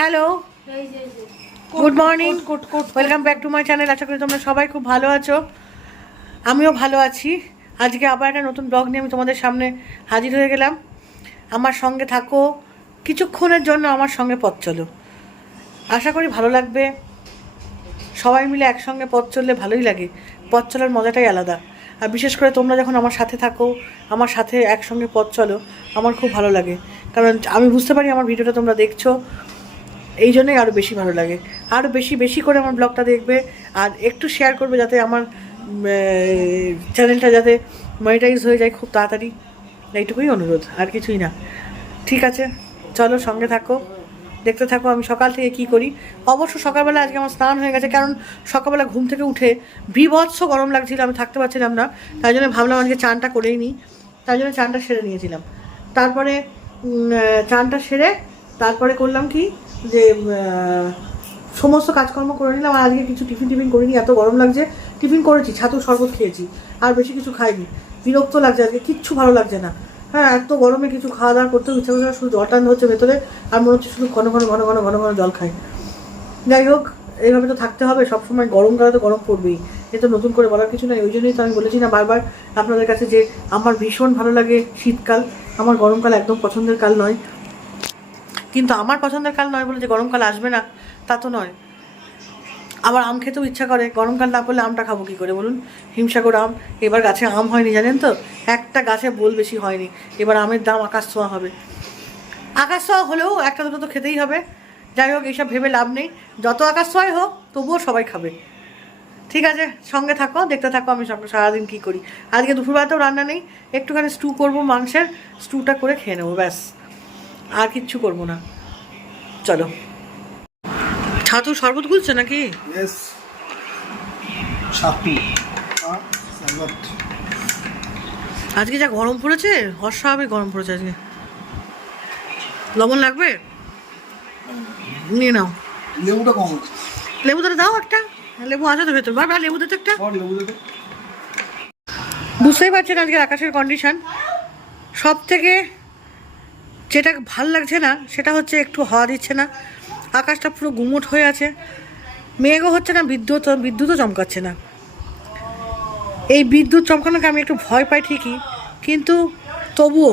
Hello, good morning, welcome back to my channel. আশা করি তোমরা সবাই খুব ভালো আছো, আমিও ভালো আছি। আজকে আবার একটা নতুন ব্লগ নিয়ে আমি তোমাদের সামনে হাজির হয়ে গেলাম। আমার সঙ্গে থাকো, কিছুক্ষণের জন্য আমার সঙ্গে পথ চলো, আশা করি ভালো লাগবে। সবাই মিলে একসঙ্গে পথ চললে ভালোই লাগে, পথ চলার মজাটাই আলাদা। আর বিশেষ করে তোমরা যখন আমার সাথে থাকো, আমার সাথে একসঙ্গে পথ চলো, আমার খুব ভালো লাগে। কারণ আমি বুঝতে পারি আমার ভিডিওটা তোমরা দেখছো, এই জন্যই আরও বেশি ভালো লাগে। আরও বেশি বেশি করে আমার ব্লগটা দেখবে, আর একটু শেয়ার করবে যাতে আমার চ্যানেলটা যাতে মনিটাইজ হয়ে যায় খুব তাড়াতাড়ি। এইটুকুই অনুরোধ, আর কিছুই না। ঠিক আছে, চলো সঙ্গে থাকো, দেখতে থাকো আমি সকাল থেকে কি করি। অবশ্য সকালবেলা আজকে আমার স্নান হয়ে গেছে, কারণ সকালবেলা ঘুম থেকে উঠে বীভৎস গরম লাগছিল, আমি থাকতে পারছিলাম না। তাই জন্য ভাবলাম আজকে চানটা করেই নিই, তাই জন্য চানটা সেরে নিয়েছিলাম। তারপরে চানটা সেরে তারপরে করলাম কি, যে সমস্ত কাজকর্ম করে নিলাম। আর আজকে কিছু টিফিন করিনি, এত গরম লাগছে। টিফিন করেছি, ছাতুর শরবত খেয়েছি, আর বেশি কিছু খাইনি। বিরক্ত লাগছে আজকে, কিচ্ছু ভালো লাগছে না। হ্যাঁ, এত গরমে কিছু খাওয়া দাওয়া করতেও ইচ্ছা করছে না, শুধু জল টান হচ্ছে ভেতরে, আর মনে হচ্ছে শুধু ঘন ঘন জল খাই। যাই হোক, এইভাবে তো থাকতে হবে সবসময়, গরমকালে তো গরম পড়বেই, এ তো নতুন করে বলার কিছু নেই। ওই জন্যই তো আমি বলেছি না বারবার আপনাদের কাছে যে আমার ভীষণ ভালো লাগে শীতকাল, আমার গরমকাল একদম পছন্দের কাল নয়। কিন্তু আমার পছন্দের কাল নয় বলে যে গরমকাল আসবে না তা তো নয়। আবার আম খেতেও ইচ্ছা করে, গরমকাল না পড়লে আমটা খাবো কী করে বলুন? হিমসাগর আম, এবার গাছে আম হয়নি জানেন তো, একটা গাছে বোল বেশি হয়নি। এবার আমের দাম আকাশ ছোঁয়া হবে। আকাশ ছোঁয়া হলেও একটা দুটো তো খেতেই হবে। যাই হোক, এইসব ভেবে লাভ নেই, যত আকাশ ছোঁয়াই হোক তবুও সবাই খাবে। ঠিক আছে, সঙ্গে থাকো, দেখতে থাকো আমি সঙ্গে সারাদিন কী করি। আজকে দুপুরবেলাতেও রান্না নেই, একটুখানি স্টু করবো, মাংসের স্টুটা করে খেয়ে নেবো, ব্যাস, আর কিচ্ছু করবো না। চলো। ছাতুর শরবত গুলছে নাকি? আজকে যা গরম পড়েছে, অস্বাভাবিক গরম পড়েছে আজকে। লবণ লাগবে, নিয়ে নাও। লেবুটা কম, লেবু তাহলে দাও একটা, লেবু আছে তো ভেতর, বারবার লেবু দিতে একটা। বুঝতেই পারছেন আজকের আকাশের কন্ডিশন। সব থেকে যেটা ভাল লাগছে না সেটা হচ্ছে একটু হাওয়া দিচ্ছে না, আকাশটা পুরো গুমোট হয়ে আছে, মেঘও হচ্ছে না, বিদ্যুৎও চমকাচ্ছে না। এই বিদ্যুৎ চমকানোকে আমি একটু ভয় পাই ঠিকই, কিন্তু তবুও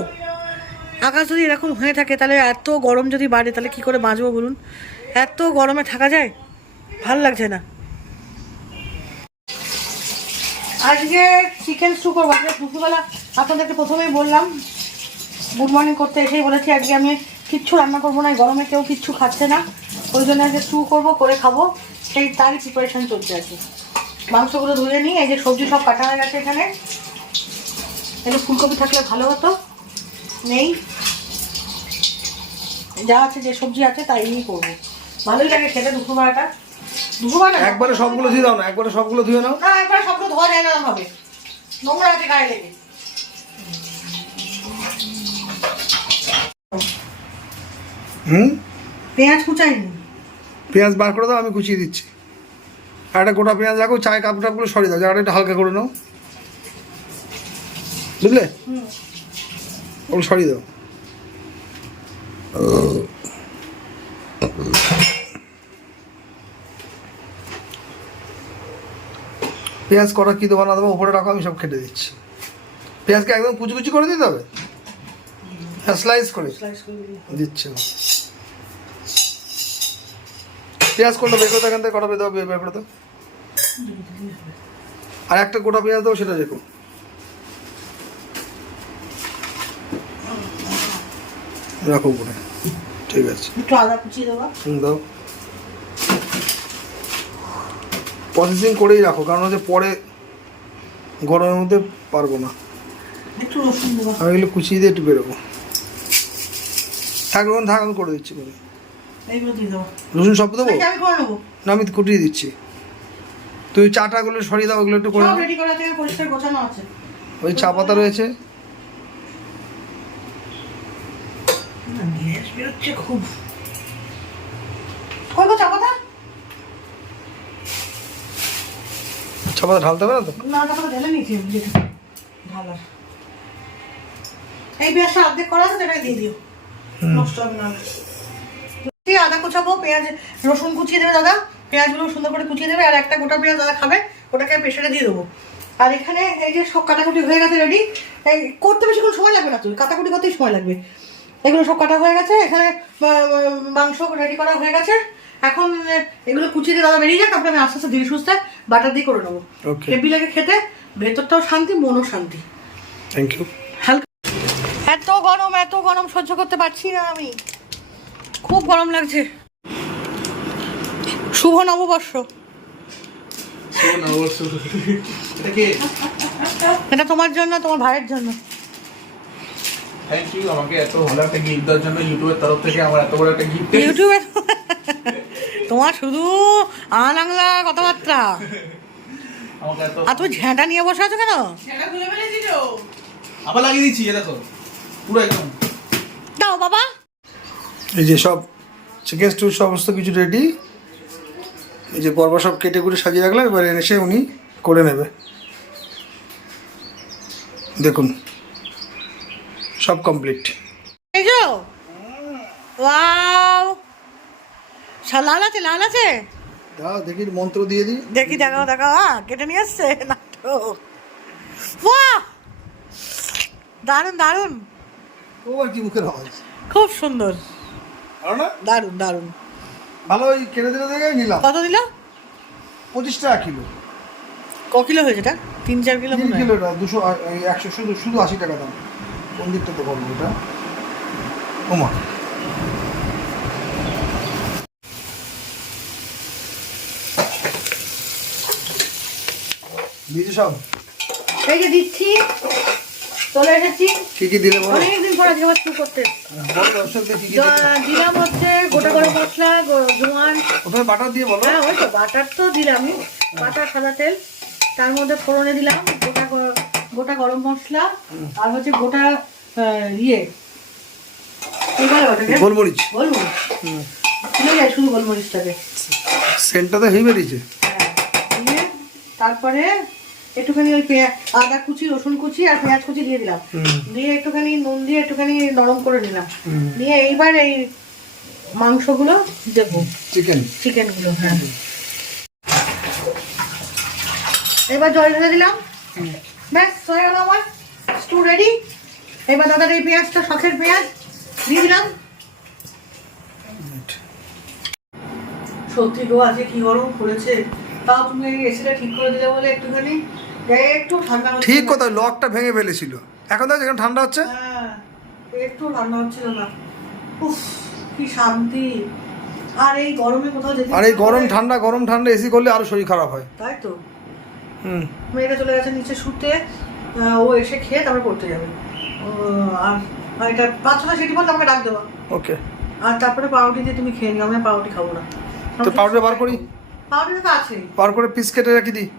আকাশ যদি এরকম হয়ে থাকে তাহলে এত গরম যদি বাড়ে তাহলে কী করে বাঁচবো বলুন? এত গরমে থাকা যায়? ভাল লাগছে না। আজকে চিকেন স্টু করবো। আজকে দুপুরবেলা আপনাদেরকে প্রথমেই বললাম, গুড মর্নিং করতে এসেই বলেছি আজকে আমি কিচ্ছু রান্না করবো না, গরমে কেউ কিচ্ছু খাচ্ছে না, ওই জন্য আজকে স্টু করবো, করে খাবো, তারই প্রিপারেশান চলছে আছে। মাংসগুলো ধুয়ে নিই, এই যে সবজি সব কাটা হয়ে গেছে এখানে। একটু ফুলকপি থাকলে ভালো হতো, নেই, যা আছে যে সবজি আছে তাই নিয়েই করবো। ভালোই লাগে খেতে দুপুরবেলাটা। একবারে সবগুলো ধুয়ে দাও না, একবারে সবগুলো ধুয়ে নাও না, একবারে সবগুলো ধোয়া যায় না ভাবে, নোংরা আছে গায়ে লেগে। পেঁয়াজ কুচাইনি, পেঁয়াজ বার করে দাও, আমি কুচিয়ে দিচ্ছি। আর একটা গোটা পেঁয়াজ রাখো, চায় কাপ টাপগুলো সরিয়ে দাও, জায়গাটা একটু হালকা করে নাও, বুঝলে? ওগুলো সরিয়ে দাও। পেঁয়াজ কটা কী দেবো না দেবো উপরে রাখো, আমি সব কেটে দিচ্ছি। পেঁয়াজকে একদম কুচি কুচি করে দিতে হবে, হ্যাঁ, স্লাইস করে দিচ্ছি। পেঁয়াজ কোনটা বের করে এখান থেকে, কটা বের দেবো বের করে দাও। আর একটা গোটা পেঁয়াজ দেবো, সেটা দেখো, রাখো উপরে, ঠিক আছে। একটু আদা কুচিয়ে দেবো, দাও। প্রসেসিং করেই রাখো, কারণ হচ্ছে পরে গরমের মধ্যে পারবো না। একটু রসুন দেবো, আমি এগুলো কুচিয়ে দিয়ে একটু বেরোবো। থাক রকম থাক, আমি করে দিচ্ছি। এইগুলো দিয়ে দেবো, রসুন সব দেবো আমি করে নেবো না, আমি কুটিয়ে দিচ্ছি। তুই চাটাগুলো সরিয়ে দাও, ওগুলো একটু করে সব রেডি করা থেকে পরিষ্কার গোছানো আছে। ওই চা পাতা রয়েছে, গ্যাস বেরোচ্ছে খুব। কই গো চা পাতা? চা পাতা ঢালতে হবে না তো? না, চা পাতা ঢেলে নিয়েছি ঢালার। এই পেঁয়াজটা অর্ধেক করা আছে, সেটাই দিয়ে দিও, নষ্ট হবে না। ঠিক আদা কুচাবো, পেঁয়াজ রসুন কুচিয়ে দেবে দাদা, পেঁয়াজগুলো সুন্দর করে কুচিয়ে দেবে, আর একটা গোটা পেঁয়াজ দাদা খাবে, ওটাকে প্রেশারে দিয়ে দেবো। আর এখানে এই যে সব কাটাকুটি হয়ে গেছে রেডি, এই করতে বেশিক্ষণ সময় লাগবে না, তুই কাটাকুটি করতেই সময় লাগবে। এগুলো সব কাটা হয়ে গেছে, এখানে মাংস রেডি করা হয়ে গেছে। এখন এগুলো কুচিয়ে দিয়ে দাদা বেরিয়ে যাক, তারপরে আমি আস্তে আস্তে ধীরে সুস্থে বাটার দিয়ে করে নেবো। হেভি লাগে খেতে, ভেতরটাও শান্তি, মনও শান্তি। Thank you. হালকা এত গরম সহ্য করতে পারছি না আমি, খুব গরম লাগছে। শুভ নববর্ষ। এটা তোমার জন্য, তোমার ভাইয়ের জন্য। থ্যাংক ইউ আমাকে এত ভালো একটা গিফট দেওয়ার জন্য, ইউটিউবের তরফ থেকে আমার এত বড় একটা গিফট। ইউটিউবে তোমার শুধু আংলা কথাবার্তা, আমাকে এত আর তুমি ঝ্যাঁটা নিয়ে বসে আছো কেন? আবার লাগিয়ে দিচ্ছি, এ দেখো পুরো একদম। দাও বাবা। এই যে সব চিকেন স্টু সমস্ত কিছু রেডি, এই যে বরবা সব কেটে কুটে সাজিয়ে রাখলাম, এবার এসে উনি করে নেবে। দেখুন সব কমপ্লিট। এই যে ওয়াও, লাল আছে, লাল আছে, দাও দেখি মন্ত্র দিয়ে দিই। দেখি, দেখাও দেখাও। কেটে নিয়ে আসছে নাটক। বাহ, দারুন দারুন, ও আর কি মুখের আওয়াজ, খুব সুন্দর, ভালো না? দারুন দারুন। ভালো, ওই কেটে দিলে দেখে নিলাম। কত দিল? 25 টাকা কিলো। ক কিলো হয়েছে এটা? 3-4 কিলো 3 মনে হয়। কিলোটা 200 100 শুধু শুধু 80 টাকা দাম। কোন দিকটা তো বলবো এটা? ওমা দিয়েছি সব। এই যে দিচ্ছি, চলে এসেছি। কি কি দিলে বলো? অনেকদিন পর আজকে আবার শুরু করতে। বলো দর্শকদের কি কি দিলে? দিলাম হচ্ছে গোটা গরম মশলা, জোয়ান। প্রথমে বাটার দিয়ে বলো। হ্যাঁ ওই তো বাটার তো দিলামই, বাটার, সাদা তেল, তার মধ্যে ফোড়নে দিলাম গোটা গরম মশলা, আর হচ্ছে গোটা ইয়ে কি বলে ওটাকে? গোলমরিচ। গোলমরিচ। তুলে যায় শুধু গোলমরিচটাকে। সেন্টটা তো হেভি বেরিয়েছে। হ্যাঁ, দিয়ে তারপরে একটুখানি ওই আদা কুচি, রসুন কুচি আর পেঁয়াজ কুচি দিয়ে দিলাম, দিয়ে একটুখানি নুন দিয়ে একটুখানি নরম করে নিলাম, দিয়ে এইবার এই মাংসগুলো দেবো, চিকেনগুলো। হ্যাঁ, এবার জল ঢেলে দিলাম, ব্যাস হয়ে গেল আমার স্টু রেডি। এবার দাদার এই পেঁয়াজটা, শখের পেঁয়াজ দিয়ে দিলাম। সত্যি গো, আজকে কি গরম পড়েছে, তাও তুমি এই এসিটা ঠিক করে দিলে বলে একটুখানি একটু ঠান্ডা হচ্ছে। ঠিক কথা, লকটা ভেঙে ফেলেছিল, এখন তো যেখানে ঠান্ডা হচ্ছে। হ্যাঁ, একটু ঠান্ডা হচ্ছিল না। উফ, কি শান্তি। আর এই গরমে কোথাও যেতে, আর এই গরম ঠান্ডা এসি করলে আরো শরীর খারাপ হয়। তাই তো। হুম। মেয়েটা চলে গেছে নিচে শুতে, ও এসে খেয়ে তারপরে পড়তে যাবে। আর এটা 5-6টা সিটি পর আমাকে ডাক দেবো। ওকে। আর তারপরে পাউরুটি দিয়ে তুমি খেয়ে নিও, আমি পাউরুটি খাবো না। তো পাউডার বার করি, পাউরুটি তো আছেই, বার করে পিস কেটে রেখে দিই,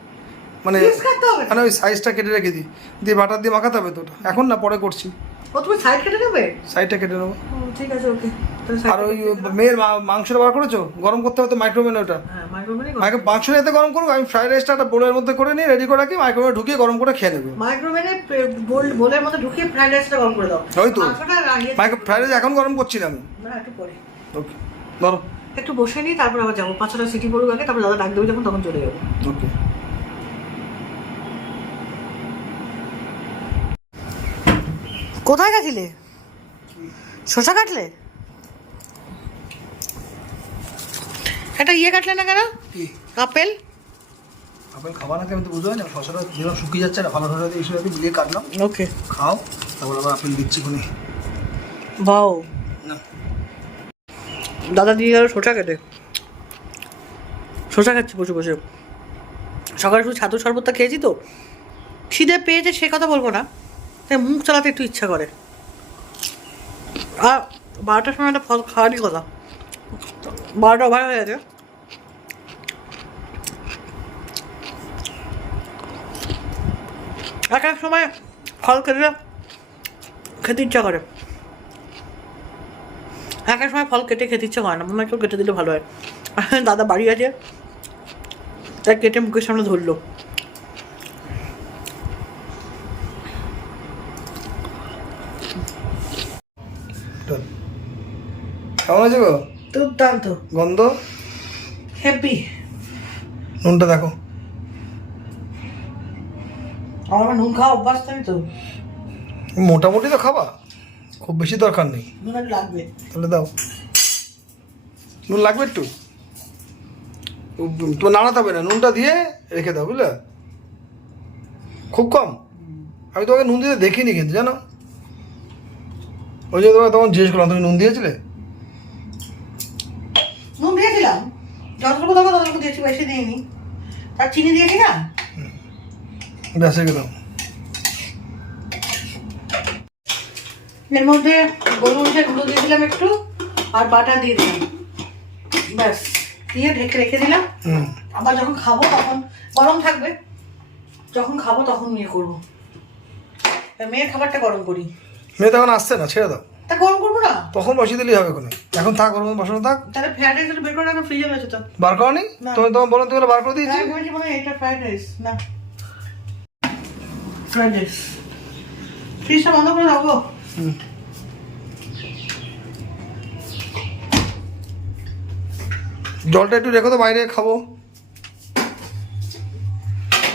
মানে পিস কাটতে হবে না। মানে ওই সাইজটা কেটে রেখে দিই, দিয়ে বাটার দিয়ে মাখাতে হবে তো ওটা। এখন না, পরে করছি। ও তুমি সাইড কেটে নেবে? সাইডটা কেটে নেবো। ঠিক আছে, ওকে। আর ওই মেয়ের মাংসটা বার করেছো, গরম করতে হবে তো মাইক্রোওভেনে ওটা। হ্যাঁ, মাইক্রোওভেনে মাংস এতে গরম করবো, আমি ফ্রাইড রাইসটা একটা বোলের মধ্যে করে নিয়ে রেডি করে রাখি, মাইক্রোওভেনে ঢুকিয়ে গরম করে খেয়ে নেবো। মাইক্রোওভেনে বোলের মধ্যে ঢুকিয়ে ফ্রাইড রাইসটা গরম করে দাও। ওই তো মাংসটা ফ্রাইড রাইস এখন গরম করছি না আমি। না, একটু পরে ওকে, ধরো। একটু বসে নিই, তারপর আবার যাবো। 5-6টা সিটি পড়ুক আগে, তারপর দাদা ডাক দেবে যখন, তখন চলে যাবো। ওকে। কোথায় গেছিলে? শসা কাটলে? একটা ইয়ে কাটলে না কেন? কি আপেল? আপেল খাবা না, আমি তো বুঝতে পারি না। শসাটা যেরকম শুকিয়ে যাচ্ছে না, ভালো শসা দিয়ে এই সাথে মিলিয়ে কাটলাম। ওকে, খাও, তারপর আবার আপেল দিচ্ছি কোনে। বাও, না দাদা দিয়ে গেল শসা কেটে। শসা খাচ্ছি বসে বসে। সকালে শুধু ছাতু শরবতটা খেয়েছি তো, খিদে পেয়েছে সে কথা বলবো না, তাই মুখ চালাতে একটু ইচ্ছা করে। আর 12টার সময় একটা ফল খাওয়ারই কথা, 12টা ওভার হয়ে গেছে। এক এক সময় ফল খেতে ইচ্ছা করে, এক এক সময় ফল কেটে খেতে ইচ্ছা হয় না, মনে হয় কেউ কেটে দিলে ভালো হয়। দাদা বাড়ি আছে, তাই কেটে মুখের সামনে ধরলো। কেমন আছে গো? দুর্দান্ত গন্ধ হেভি। নুনটা দেখো। আমার নুন খাওয়া অভ্যাস নেই তো, মোটামুটি তো খাবা, খুব বেশি দরকার নেই। নুন একটু লাগবে। তাহলে দাও, নুন লাগবে একটু, তোমার নাড়াতে হবে না, নুনটা দিয়ে রেখে দাও বুঝলে, খুব কম। আমি তোমাকে নুন দিতে দেখিনি কিন্তু জানো, ওই যে তোমাকে তখন জিজ্ঞেস করলাম তুমি নুন দিয়েছিলে। নুন দিয়েছিলাম, যতটুকু দেবো ততটুকু দিয়েছি, বেশি দিইনি। আর চিনি দিয়েছি না, ব্যাস রেখে দাও। এর মধ্যে গোলমরিচের গুঁড়ো দিয়ে দিলাম একটু, আর বাটার দিয়ে দিলাম, ব্যাস দিয়ে ঢেকে রেখে দিলাম। আবার যখন খাবো তখন গরম থাকবে, যখন খাবো তখন ইয়ে করবো। মেয়ের খাবারটা গরম করি। মেয়ে তখন আসছে না, ছেড়ে দাও, তা গরম করবো না, তখন বসিয়ে দিলেই হবে কোনো, এখন থাক গরম বসানো থাক। তাহলে ফ্রাইড রাইস বের করে রাখো, ফ্রিজে রয়েছে তো। বার করনি না। তুমি, তোমার বলো তুমি বার করে দিয়েছি। আমি ভেবেছি মনে হয় এটা ফ্রাইড রাইস না, ফ্রাইড রাইস। ফ্রিজটা বন্ধ করে রাখবো। জলটা একটু রেখো তো, বাইরে খাবো।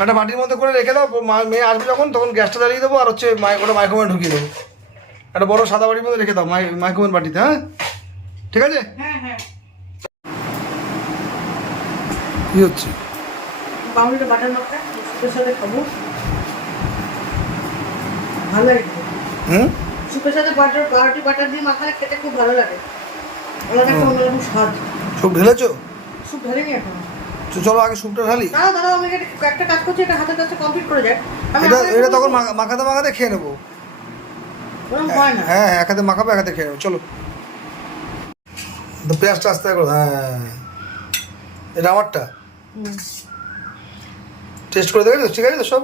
একটা বাটির মধ্যে করে রেখে দাও, মেয়ে আসবে যখন তখন গ্যাসটা জ্বালিয়ে দেবো, আর হচ্ছে ওটা মাইক্রোওভেনে ঢুকিয়ে দেবো। একটা বড় সাদা বাটির মধ্যে রেখে দাও, মাইক্রোওভেন বাটিতে। হ্যাঁ ঠিক আছে। হ্যাঁ হ্যাঁ, কি হচ্ছে? পাউরুটি বাটার মাখা সুপের সাথে খাবো, ভালো লাগে। সুপের সাথে পাউরুটি বাটার দিয়ে মাখালে খেতে খুব ভালো লাগে, আলাদা একটা অন্যরকম স্বাদ। স্যুপ ঢেলেছো? স্যুপ ঢেলেনি এখন। চলো আগে স্যুপটা ঢালি। না দাঁড়াও, আমি একটা কাজ করছি, এটা হাতের কাছে কমপ্লিট করে যায়। এটা তখন মাখাতে খেয়ে নেবো। ওরকম হয় না। হ্যাঁ একাতে মাখাবো, একাতে খেয়ে নেবো। চলো তো পেঁয়াজটা আস্তে করো। হ্যাঁ এটা আমারটা টেস্ট করে দেখে ঠিক আছে তো সব?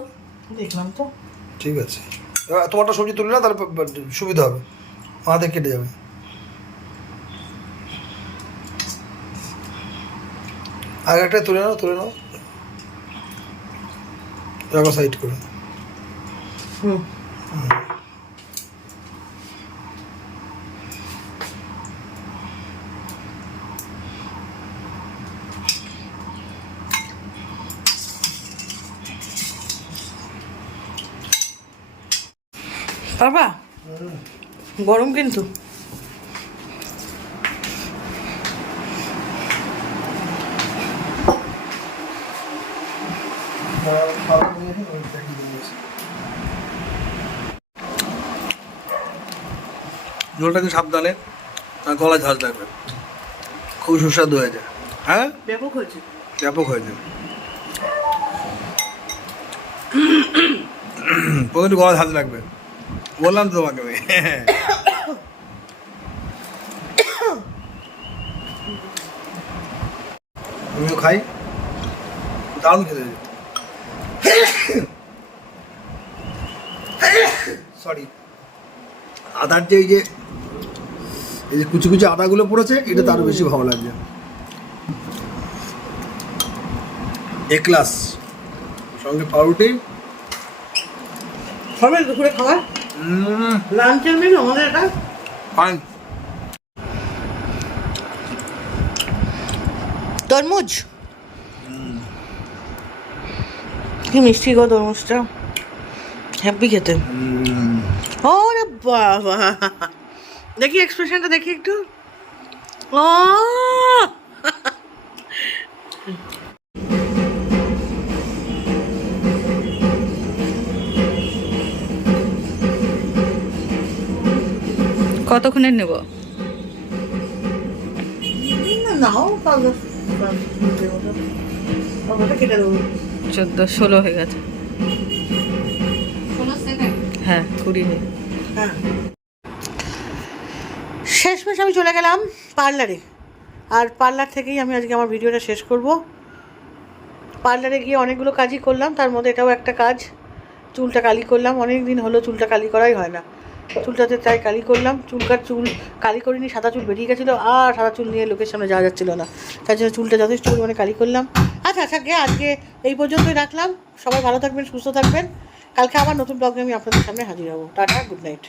দেখলাম তো। ঠিক আছে, তোমারটা সবজি তুলে না, তাহলে সুবিধা হবে, হাতে কেটে যাবে। আগে একটা তুলে নাও রাখো সাইড করে। পারবা? গরম কিন্তু। ঝোলটা কিন্তু সাবধানে, গলায় ঝাঁজ লাগবে, খুব সুস্বাদু হয়েছে। হ্যাঁ ব্যাপক হয়েছে। ব্যাপক হয়েছে, প্রথমে গলা ঝাঁজ লাগবে, বললাম তো তোমাকে আমি। আমিও খাই, দারুণ খেতে। সরি, আদার যে এই যে কুচি কুচি আদাগুলো পড়েছে, এটা তো আরো বেশি ভালো লাগছে। এ ক্লাস, সঙ্গে পাউরুটি। সবাই দুপুরে খাবার, লাঞ্চের মেনু আমাদের এটা। ফাইন। তরমুজ কি মিষ্টি গো তরমুজটা, হ্যাপি খেতে। ওরে বাবা, দেখি এক্সপ্রেশনটা দেখি একটু। ও কতক্ষণের নেব? নাও কেটে দেবো। 14-16 হয়ে গেছে। হ্যাঁ 20 হয়ে। হ্যাঁ, শেষমেশ আমি চলে গেলাম পার্লারে, আর পার্লার থেকেই আমি আজকে আমার ভিডিওটা শেষ করব। পার্লারে গিয়ে অনেকগুলো কাজই করলাম, তার মধ্যে এটাও একটা কাজ, চুলটা কালি করলাম। অনেক দিন হলো চুলটা কালি করাই হয় না, চুলটাতে তাই কালি করলাম। চুল কালি করিনি, সাদা চুল বেরিয়ে গেছিলো, আর সাদা চুল নিয়ে লোকের সামনে যাওয়া যাচ্ছিলো না, তার জন্য চুলটা যথেষ্ট পরিমাণে কালি করলাম। আচ্ছা আজকে এই পর্যন্তই রাখলাম। সবাই ভালো থাকবেন, সুস্থ থাকবেন। কালকে আবার নতুন ব্লগে আমি আপনাদের সামনে হাজির হব। Tata, good night.